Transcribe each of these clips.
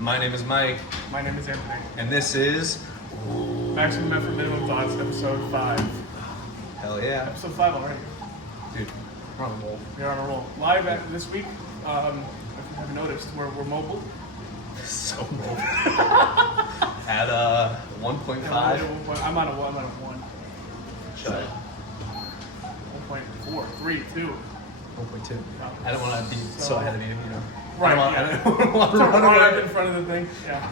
My name is Mike, My name is Anthony. and this is Maximum Effort Minimum Thoughts, episode 5. hell yeah, Episode 5 already. dude. We're on a roll. We're on a roll. Live this week, if you haven't noticed, we're mobile. So roll. At 1.5. I'm on a 1. Shut it. 1.4, 3, 2. 1.2. I don't want to be so ahead of you, you know. Right, I don't want to So run run up away. in front of the thing. Yeah.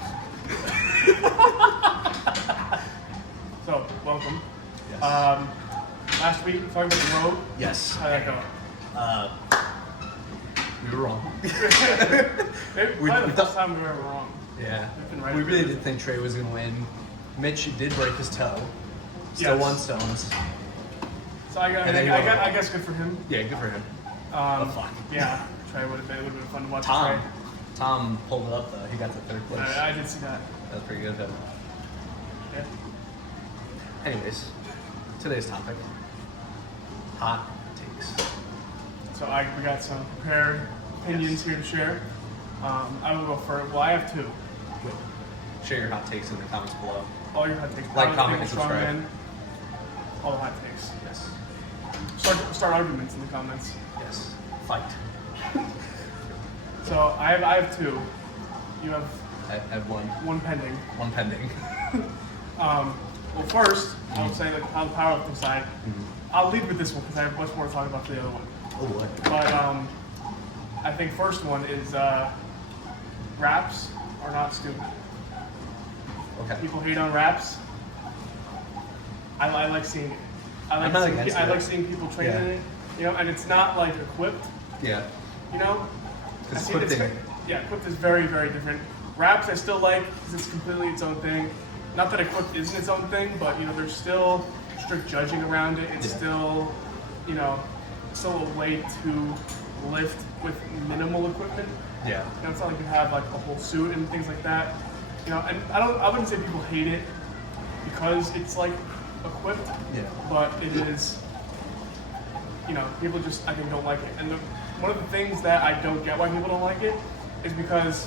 So, welcome. Yes. Last week, talking about the road. Yes. How'd that go? We were wrong. Maybe We probably the thought- first time we were wrong. Yeah. We've been right We about really it. did think Trey was going to win. Mitch did break his toe. Still Yes. won stones. So I And then you won. guess good for him. Yeah, good for him. Fuck. Yeah, Trey would have been fun to watch. Tom. Trey. Tom pulled it up though. He got to third place. I did see that. That was pretty good of him. Yeah. Anyways, today's topic: hot takes. So we got some prepared opinions here to share. I will go first. Well, I have 2. Share your hot takes in the comments below. All your hot takes. Like, Power, comment, think, and strong subscribe. men, all the hot takes. Yes. Start arguments in the comments. Yes. Fight. So I have 2. You have I have one. 1 pending. One pending. Well, first I'll say that on the powerlifting side, I'll lead with this one because I have much more to talk about for the other one. Oh what? But I think first one is wraps are not stupid. Okay. People hate on wraps. I like seeing it. I'm not against I it. like seeing people train Yeah. in it. You know, and it's not like equipped. Yeah. You know, Because I see equipping. yeah, equipped is very, very different. Wraps I still like because it's completely its own thing. Not that equipped isn't its own thing, but you know, there's still strict judging around it. It's Yeah. still, you know, still a way to lift with minimal equipment. Yeah. You know, it's not like you have like a whole suit and things like that. You know, and I wouldn't say people hate it because it's like equipped, Yeah. but it is, you know, people just I think don't like it. And one of the things that I don't get why people don't like it is because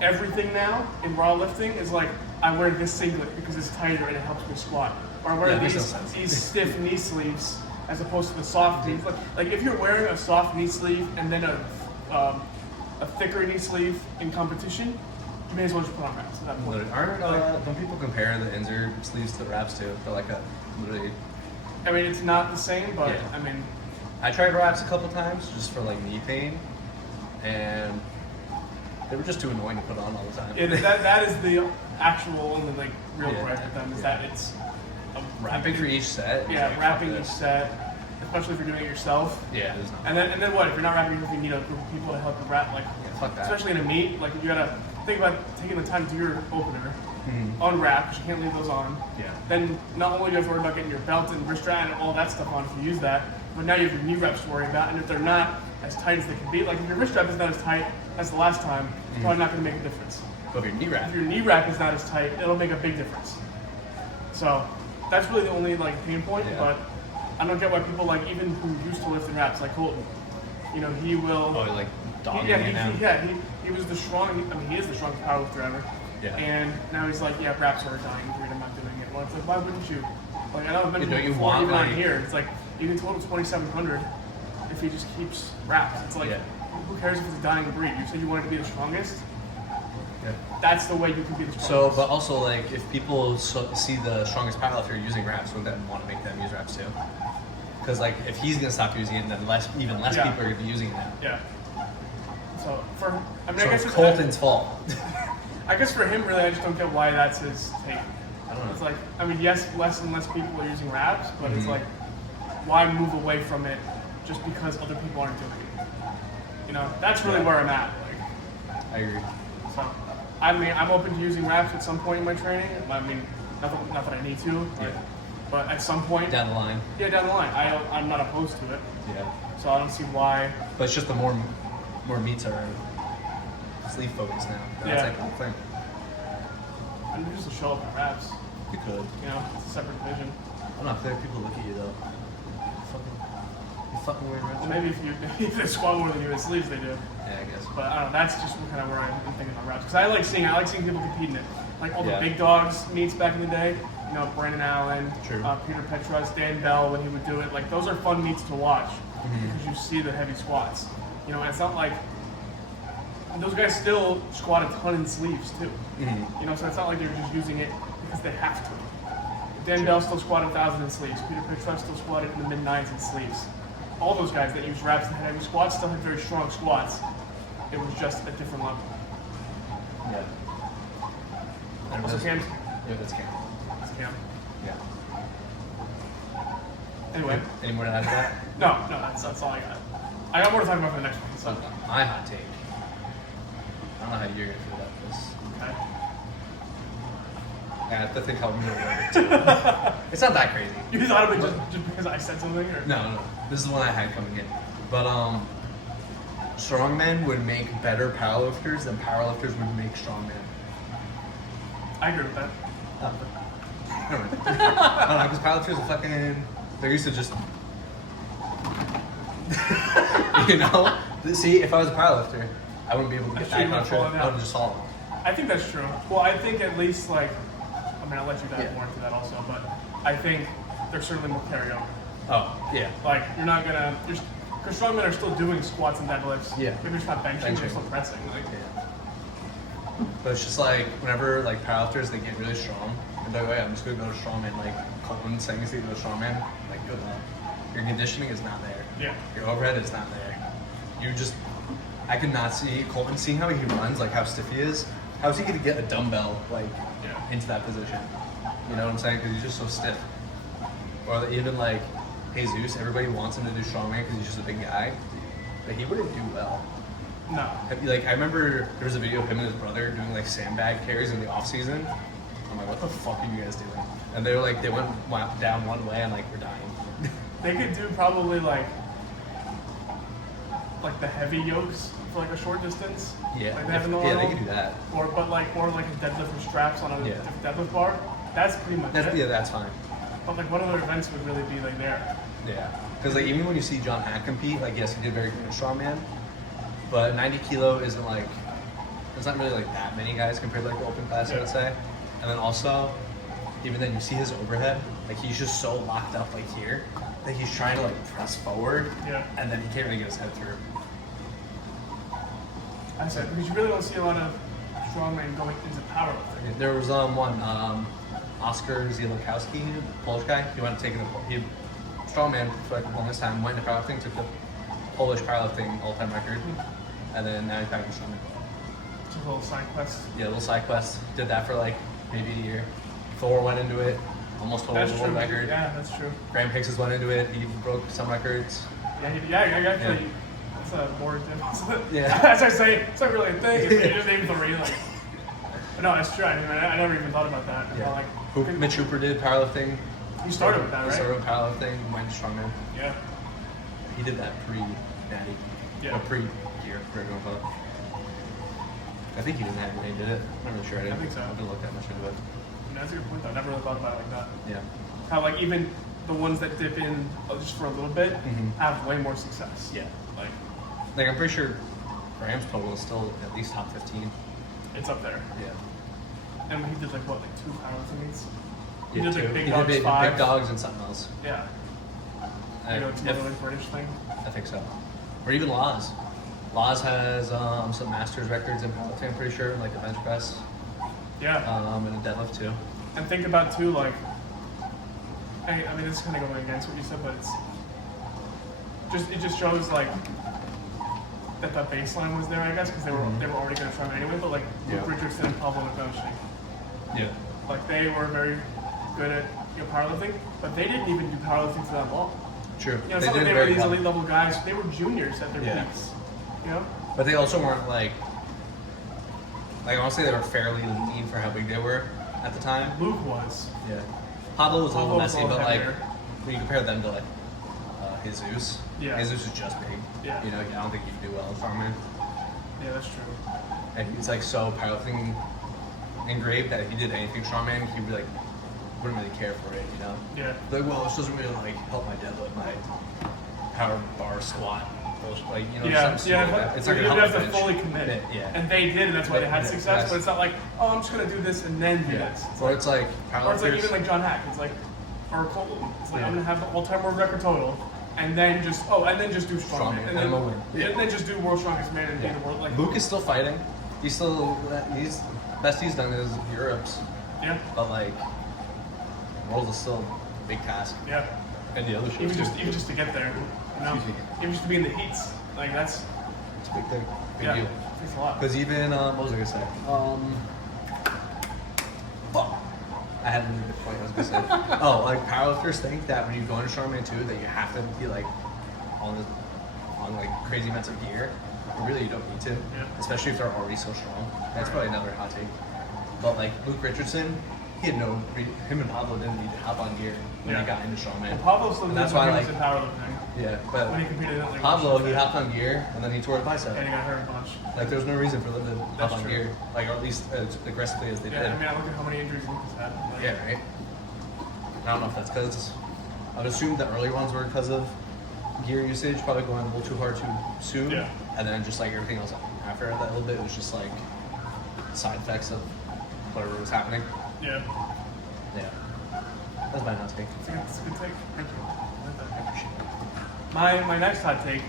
everything now in raw lifting is like I wear this singlet because it's tighter and it helps me squat, or I wear Yeah, makes no these sense. these stiff knee sleeves as opposed to the soft knee. Like if you're wearing a soft knee sleeve and then a thicker knee sleeve in competition, you may as well just put on wraps at that point. Literally, don't people compare the Inzer sleeves to the wraps too? They're like a literally. I mean, it's not the same, but Yeah. I mean, I tried wraps a couple times just for like knee pain, and they were just too annoying to put on all the time. that is the actual only like real Yeah. gripe with them is that it's a Wrapping for each set. it's Yeah, like, wrapping fuck each this. set, especially if you're doing it yourself. Yeah, there's not. And then what? If you're not wrapping, if you need a group of people to help you wrap, like Yeah, fuck that. especially in a meet, like you gotta think about taking the time to do your opener, Mhm. unwrap because you can't leave those on. Yeah. Then not only do you have to worry about getting your belt and wrist strap and all that stuff on if you use that, but now you have your knee reps to worry about. And if they're not as tight as they can be, like if your wrist strap is not as tight as the last time, it's probably not going to make a difference. But if your knee wrap. If your knee wrap is not as tight, it'll make a big difference. So that's really the only like pain point. Yeah. But I don't get why people like even who used to lift in wraps like Colton. You know, he will. Oh, like he, dominating it now. he was the strong. I mean, he is the strongest powerlifter ever. Yeah. And now he's like, yeah, wraps are a dying breed. I'm not doing it. Well, it's like, why wouldn't you? Like I know I've mentioned don't it you before, want, even on like- here. It's like you can total 2,700 if he just keeps wraps. It's like, Yeah. who cares if it's a dying breed? You said you wanted to be the strongest. Yeah. That's the way you can be the strongest. So, but also like if people see the strongest powerlifter using wraps, would then want to make them use wraps too? Because like if he's gonna stop using it, then even less Yeah. people are gonna be using it now. Yeah. So I mean, So I guess it's it's Colton's fault. I guess for him, really, I just don't get why that's his take. I don't know. It's like, I mean, yes, less and less people are using wraps, but it's Mhm. like, why move away from it just because other people aren't doing it? You know, that's really Yeah. where I'm at. Like, I agree. so, I mean, I'm open to using wraps at some point in my training. I mean, not that I need to, Yeah. but at some point, Down the line. yeah, down the line, I'm not opposed to it. Yeah. So I don't see why. But it's just the more meats are sleeve focused now. That's Yeah. like the whole thing. I mean, just to show up in wraps. You could. You know, it's a separate division. I don't know. I feel like people look at you though. Fucking, you fucking wearing red Well, shirts. maybe if they squat more than you in sleeves, they do. Yeah, I guess. But I don't know. That's just kind of where I'm thinking about wraps because I like seeing people compete in it. Like all the Yeah. big dogs meets back in the day. You know, Brandon Allen, True. Peter Petras, Dan Bell when he would do it. Like those are fun meets to watch because you see the heavy squats. You know, and it's not like those guys still squat a ton in sleeves too. Mm-hmm. You know, so it's not like they're just using it because they have to. Dan Bell still squatted 1,000 in sleeves. Peter Petras still squatted in the mid-9s in sleeves. All those guys that use wraps and heavy squats still had very strong squats. It was just a different level. Yeah. And Also, this- Cam. Yeah, that's Cam. It's Cam. Yeah. Anyway, Any more to add to that? no, that's all I got. I got more to talk about for the next one. So, So, my hot take. I don't know how you're gonna feel about this. okay. I have to think how I'm gonna word it too. It's not that crazy. You thought of it just because I said something, or No. This is the one I had coming in. But strongmen would make better powerlifters than powerlifters would make strongmen. I agree with that. I don't know, because powerlifters are fucking. They're used to just. You know? See, if I was a powerlifter, I wouldn't be able to get That's true, that you would fall control. I down. would just haul them. I think that's true. Well, I think at least like, I mean, I'll let you dive Yeah. more into that also, but I think there's certainly more carryover. Oh, yeah. Like you're not gonna, because strongmen are still doing squats and deadlifts. Yeah. Maybe just not benching, they're Benching. still pressing. Like, Yeah. But it's just like, whenever like powerlifters, they get really strong, and they're like, oh, yeah, I'm just gonna go to strongman. Like, Colton saying he's gonna go to strongman, like, good luck. Your conditioning is not there. yeah. Your overhead is not there. You just, I could not see Colton, seeing how he runs, like how stiff he is. How's he gonna get a dumbbell like Yeah. into that position? You know what I'm saying? Because he's just so stiff. Or even like Jesus, everybody wants him to do strongman because he's just a big guy, but he wouldn't do well. No. Like I remember there was a video of him and his brother doing like sandbag carries in the off season. I'm like, what the fuck are you guys doing? And they were like, they went down one way and like we're dying. They could do probably like the heavy yokes for like a short distance. Yeah, Like they have in the yeah, they Arnold. could do that. Or like a deadlift with straps on a Yeah. different deadlift bar. That's pretty much it. Yeah, that's fine. But like what other events would really be like there? Yeah, because like even when you see John Hack compete, like yes, he did very good in strongman, but 90 kilo isn't like there's not really like that many guys compared to like the open class, I Yeah. would say. And then also, even then you see his overhead, like he's just so locked up like here that he's trying to like press forward, Yeah. and then he can't really get his head through. I said because you really don't see a lot of strongmen going into powerlifting. There was one Oscar Zielakowski, Polish guy. He went to take he strongman for like the longest time. Went into powerlifting, took the Polish powerlifting all-time record, and then now he's back in strongman. It's a little side quest. Yeah, a little side quest. Did that for like maybe a year. Thor went into it, almost totaled That's the true. world record. Yeah, that's true. Graham Hickses went into it. He broke some records. Yeah, I actually. Yeah. That's a more different. Yeah. As I say, it's not really a thing. It's just named 3. Like, but no, that's true. I mean, I never even thought about that. Yeah. Like, Mitch Hooper did powerlifting. you started with that, He right? started with powerlifting, went to strongman. Yeah. He did that pre-natty. Yeah. Or pre-gear, whatever you want to call it. I think he didn't have when he did it. I'm not really sure. I didn't. think so. I didn't look that much into it. That's a good point, though. I never really thought about it like that. Yeah. How, like, even the ones that dip in just for a little bit Mhm. have way more success. Yeah. Like, Like I'm pretty sure Graham's total is still at least top 15. it's up there. Yeah. And he did, like, what, like 2 powerlifting meets? He Yeah, did, like, too. big He dogs did 5. big dogs and something else. Yeah. I, You know, it's if- another like British thing. I think so. Or even Laws. Laws has some masters records in powerlifting, I'm pretty sure, like the bench press, Yeah. and a deadlift too. And think about, too, like, I mean, this is kind of going against what you said, but it just shows, like, that the baseline was there, I guess, because they were already going to try anyway, but, like, Yeah. Luke Richardson and Pablo Noche, Yeah. like, they were very good at powerlifting, but they didn't even do powerlifting for that long. True. You know, it's not like did they were very these well. elite level guys. They were juniors at their Yeah. peaks. You know? But they also weren't like honestly, they were fairly lean for how big they were at the time. Luke was. Yeah. Pablo was a Pablo little was a messy, little but like heavier. when you compare them to like Jesus, Yeah. Jesus is just big. Yeah. You know, I don't think he'd do well in strongman. Yeah, that's true. And he's like so powerlifting engraved that if he did anything strongman, he would like wouldn't really care for it, you know? Yeah. Like, well, this doesn't really like help my deadlift. power bar squat, bullshit, like you know, Yeah, something yeah. like that. It's not You gonna have help to the bench. fully commit. Yeah. And they did, and that's why they had Yeah, success. yes. But it's not like, oh, I'm just gonna do this and then do Yeah. this. It's Or like, it's like or it's like powerlifters. even like John Hack. It's like, or Cole. It's like Yeah. I'm gonna have the all-time world record total, and then just do strongman, Strongman, and then we'll win. Yeah. and then just do world strongest man and be the world like. Luke is still fighting. He's best he's done is Europe's, Yeah, but like world is still a big task. yeah. And the other shows Even too. just to get there, you know, Excuse me. even just to be in the heats, like that's It's a big thing, big yeah, deal. takes a lot. Because even what was I gonna say? Fuck. I had a really good point. I was gonna say. Oh, like powerlifters think that when you go into strongman too, that you have to be like on like crazy amounts of gear. But really, you don't need to. Yeah. Especially if they're already so strong. That's probably another hot take. But like Luke Richardson, he had him and Pablo didn't need to hop on gear when Yeah. he got into strongman. And Pablo still And did that's why, when he was like- in powerlifting. Yeah, but When he competed in like Pablo, Russian he fat. hopped on gear and then he tore his bicep. And he got hurt a bunch. Like there was no reason for them to That's hop on true. gear, like or at least as aggressively as they Yeah, did. I mean, I look at how many injuries Lucas had. Like, Yeah, right. I don't know if that's because I would assume the early ones were because of gear usage, probably going a little too hard too soon. Yeah. And then just like everything else after that a little bit was just like side effects of whatever was happening. Yeah. Yeah. That's my hot take. It's a good take. Thank you. I like that. I appreciate it. My next hot take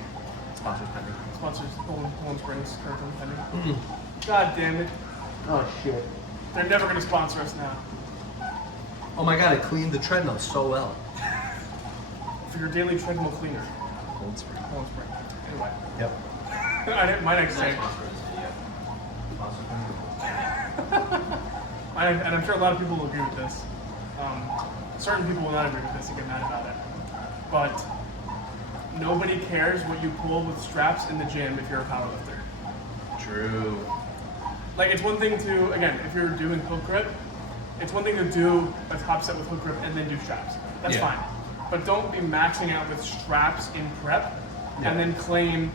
Sponsors pending. sponsors Poland Springs Kirkland pending. God damn it. Oh shit. They're never gonna sponsor us now. Oh my god, it cleaned the treadmill so well. For your daily treadmill cleaner. Cold spring. Poland Spring. Anyway. Yep. My next take. And I'm sure a lot of people will agree with this. Certain people will not agree with this and get mad about it. But nobody cares what you pull with straps in the gym if you're a powerlifter. True. Like, it's one thing to, again, if you're doing hook grip, it's one thing to do a top set with hook grip and then do straps. That's Yeah. fine. But don't be maxing out with straps in prep Yeah. and then claim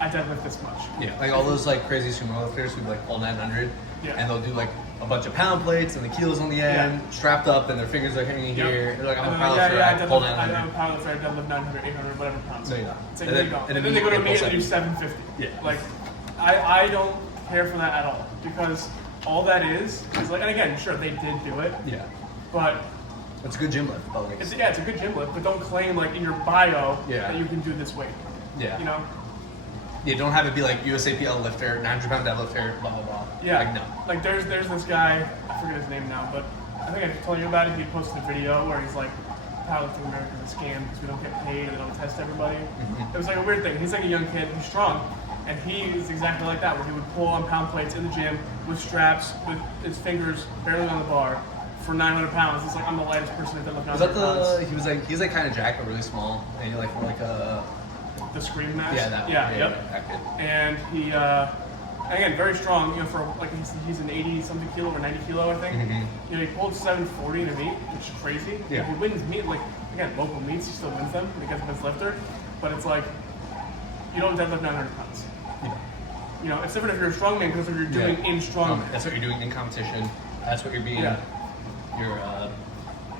I deadlift this much. Yeah, like all those like crazy sumo lifters who like pull 900, Yeah. and they'll do like a bunch of pound plates and the kilos on the end, strapped up, and their fingers are hanging Yep. here. They're like, I'm a And powerlifter, then, I pull I'm 900. a powerlifter, I deadlift 900, 800, whatever pounds. No, you're not. It's like, And there then- you go. and then And then they go to you me pull and do 750. 750. Yeah. Like, I don't care for that at all. Because all that is like, and again, sure, they did do it, Yeah, but it's a good gym lift, but like, it's a good gym lift, but don't claim like in your bio Yeah. that you can do this weight. yeah, You know? yeah. Don't have it be like USAPL lifter, 900-pound deadlifter, blah blah blah. Yeah. like no. Like there's this guy, I forget his name now, but I think I told you about it. He posted a video where he's like, powerlifting America is a scam because we don't get paid and they don't test everybody. Mhm. It was like a weird thing. He's like a young kid, he's strong, and he is exactly like that, where he would pull on pound plates in the gym with straps, with his fingers barely on the bar for 900 pounds. He's like, I'm the lightest person that deadlift Was 900 that pounds. he's like kind of jacked but really small, and you're like more like a The Scream Mask. yeah that Yeah, one. yep. that kid. And he, again, very strong, you know, for like he's an 80 something kilo or 90 kilo, I think. Mhm. You know, he pulled 740 in a meet, which is crazy. Yeah. He wins meet, like, again, local meets, he still wins them because of his lifter. But it's like, you don't deadlift 900 pounds. Yeah. You know, it's different if you're a strongman because of what you're doing Yeah. in strongman. That's what you're doing in competition. That's what you're being. Yeah. Your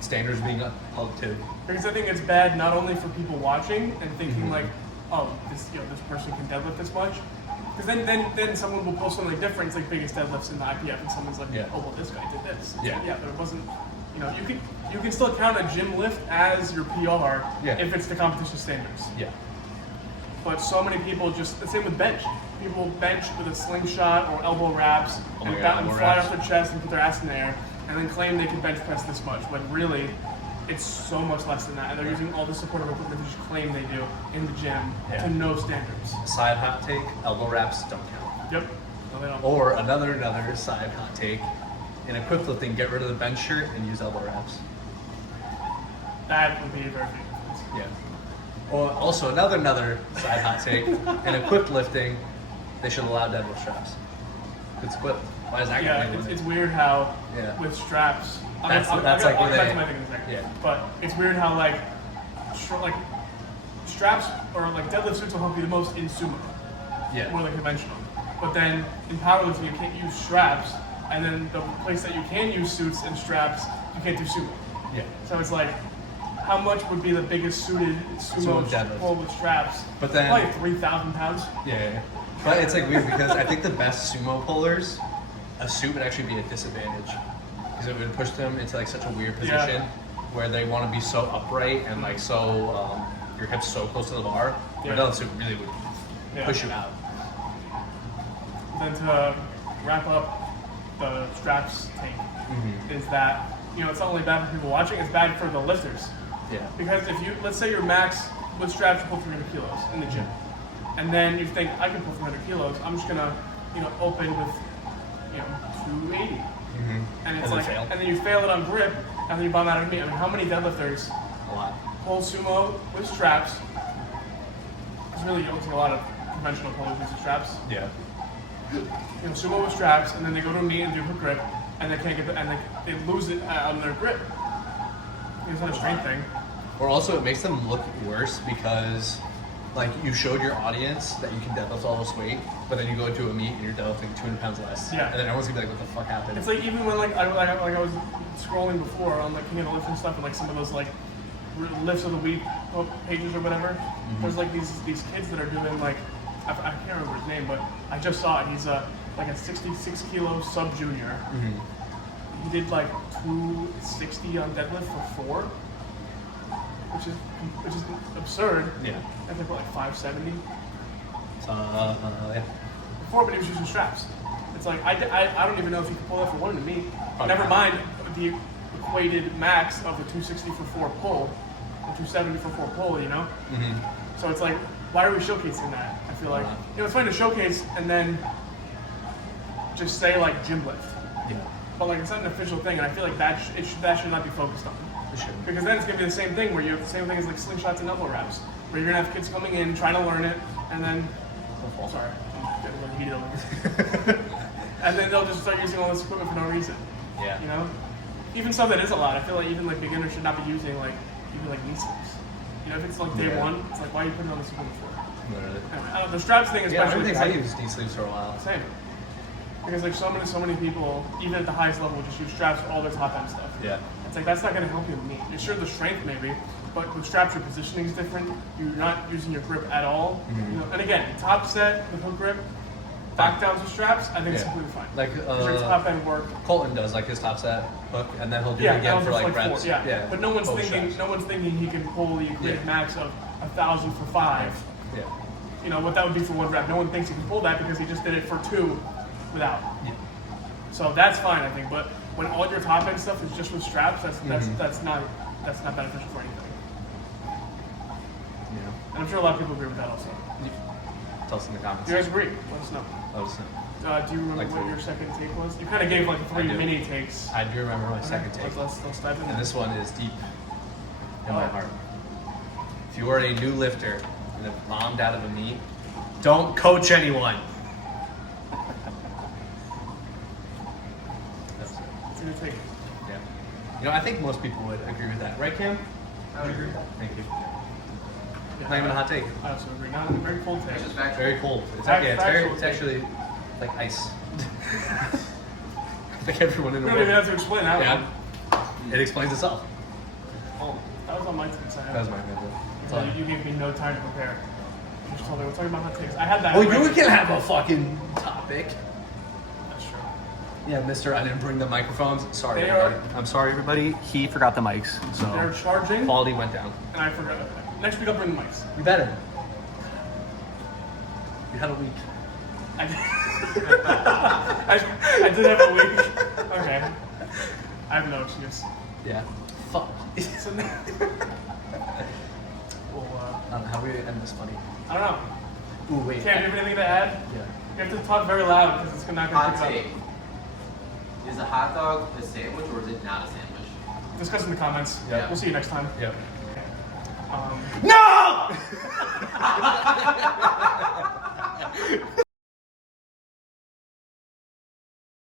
standards being upheld to. Because I think it's bad not only for people watching and thinking Mhm. like, oh, this person can deadlift this much. Because then someone will post something different. It's like biggest deadlifts in the IPF, and someone's like, Yeah. oh well, this guy did this. It's Yeah. like, yeah, but it wasn't. You know, you can still count a gym lift as your PR Yeah. if it's the competition standards. Yeah. But so many people just the same with bench. People bench with a slingshot or elbow wraps Oh my and, God, and elbow fly wraps. off their chest and put their ass in the air, and then claim they can bench press this much. When really, it's so much less than that. And they're using all the supportive equipment to just claim they do in the gym Yeah. to no standards. Side hot take: elbow wraps don't count. Yep. No, they don't. Or another side hot take: in equip lifting, get rid of the bench shirt and use elbow wraps. That would be a very big difference. Yeah. Or also another side hot take: in equipped lifting, they should allow deadlift straps. It's equipped. Why is that Yeah, going to it's weird how Yeah. with straps. That's like I'll where get back they- to my thing in a second. Yeah. But it's weird how like straps or like deadlift suits will help you the most in sumo, Yeah. more like conventional. But then in powerlifting you can't use straps, and then the place that you can use suits and straps you can't do sumo. Yeah. So it's like, how much would be the biggest suited Sumo sumo deadlift. pull with straps? But then- probably 3,000 pounds. Yeah. But it's like weird because I think the best sumo pullers, a suit would actually be a disadvantage because it would push them into like such a weird Yeah. position where they want to be so upright and like so your hips so close to the bar. Yeah. But that suit really would Yeah. push you out. Then to wrap up the straps take is that, you know, it's not only bad for people watching, it's bad for the lifters. Yeah. Because if you, let's say your max with straps, you pull 300 kilos in the gym. And then you think, I can pull 300 kilos, I'm just gonna, you know, open with, you know, 280. And it's And then like, fail. and then you fail it on grip, and then you bomb out of meat. I mean, how many deadlifters A lot. pull sumo with straps? Because really, you don't see a lot of conventional pullers with straps. Yeah. You know, sumo with straps, and then they go to a meet and do hook grip, and they can't get the, and they lose it on their grip. It's not a strength thing. Or also it makes them look worse because like you showed your audience that you can deadlift all this weight, but then you go to a meet and you're deadlifting 200 pounds less. Yeah. And then everyone's gonna be like, what the fuck happened? It's like even when I was scrolling before on like King of the Lifting stuff and like some of those like lifts of the week pages or whatever. There's like these kids that are doing like I can't remember his name, but I just saw it. He's like a 66 kilo sub junior. He did like 260 on deadlift for 4, which is absurd. Yeah. I think we're like 570. Yeah. Before, but he was using straps. It's like I don't even know if you can pull that for 1 to me. Probably Never not. mind the equated max of the 260 for 4 pull, the 270 for 4 pull. You know. So it's like, why are we showcasing that? I feel like, you know, it's fine to showcase and then just say like gym lift, Yeah. but like it's not an official thing, and I feel like that should not be focused on. It should. Because then it's gonna be the same thing where you have the same thing as like slingshots and elbow wraps, where you're gonna have kids coming in trying to learn it, and then sorry, I'm getting really heated over here. And then they'll just start using all this equipment for no reason. Yeah. You know, even stuff that is a lot. I feel like even like beginners should not be using like even like knee sleeves. You know, if it's like day Yeah. one, it's like, why are you putting on this equipment for? Literally. Anyway, I don't know, the straps thing Yeah, I especially. think I used knee sleeves for a while. Same. Because like so many people, even at the highest level, just use straps for all their top end stuff. Yeah. It's like that's not going to help you in meet. It's sure the strength maybe, but with straps your positioning is different. You're not using your grip at all. You know, and again, top set with hook grip, back downs with straps, I think it's Yeah. completely fine. Like Because your top end work. Colton does like his top set hook, and then he'll do Yeah, it again that'll for just like reps. 4, yeah. But no one's Both thinking. straps. No one's thinking he can pull the equated Yeah. max of 1,000 for 5. Yeah. You know what that would be for 1 rep. No one thinks he can pull that because he just did it for 2 without. Yeah. So that's fine, I think. But when all your top end stuff is just with straps, that's not beneficial for anything. Yeah. And I'm sure a lot of people agree with that also. Tell us in the comments. Do you guys agree? Let us know. Let us know. Do you remember Like what to. your second take was? You kind of gave like 3 I do. mini takes. I do remember my second take. Let's dive in. And this one is deep in my Oh. heart. If you are a new lifter and have bombed out of a meet, don't coach anyone. That's it. It's gonna take. Yeah. You know, I think most people would agree with that, right, Cam? I would agree with that. Thank you. Yeah, Not even a hot take. I also agree. Not a very cold take. It's just factual. Very cold. It's, Fact- yeah, factual it's take. actually like ice. I think everyone in the We don't even have world. to explain that Yeah. one. It explains itself. Oh, that was on my takes. That was my favorite. So you gave me no time to prepare. You just told me we're talking about hot takes. I had that. Well, on my you takes. can have a fucking topic. That's true. Yeah, mister, I didn't bring the microphones. Sorry, They everybody. are- I'm sorry, everybody. He forgot the mics, They're so charging, quality went down. and I forgot. Next week I'll bring the mics. You better. You had a week. I did, I did have a week. Okay. I have no excuse. Yeah. Fuck. So now- well, I don't know how we end this funny. I don't know. Ooh, wait. Cam, do you have anything to add? Yeah. You have to talk very loud because it's not going to Hot pick take. up. Is a hot dog a sandwich or is it not a sandwich? Discuss in the comments. Yeah. We'll see you next time. Yep.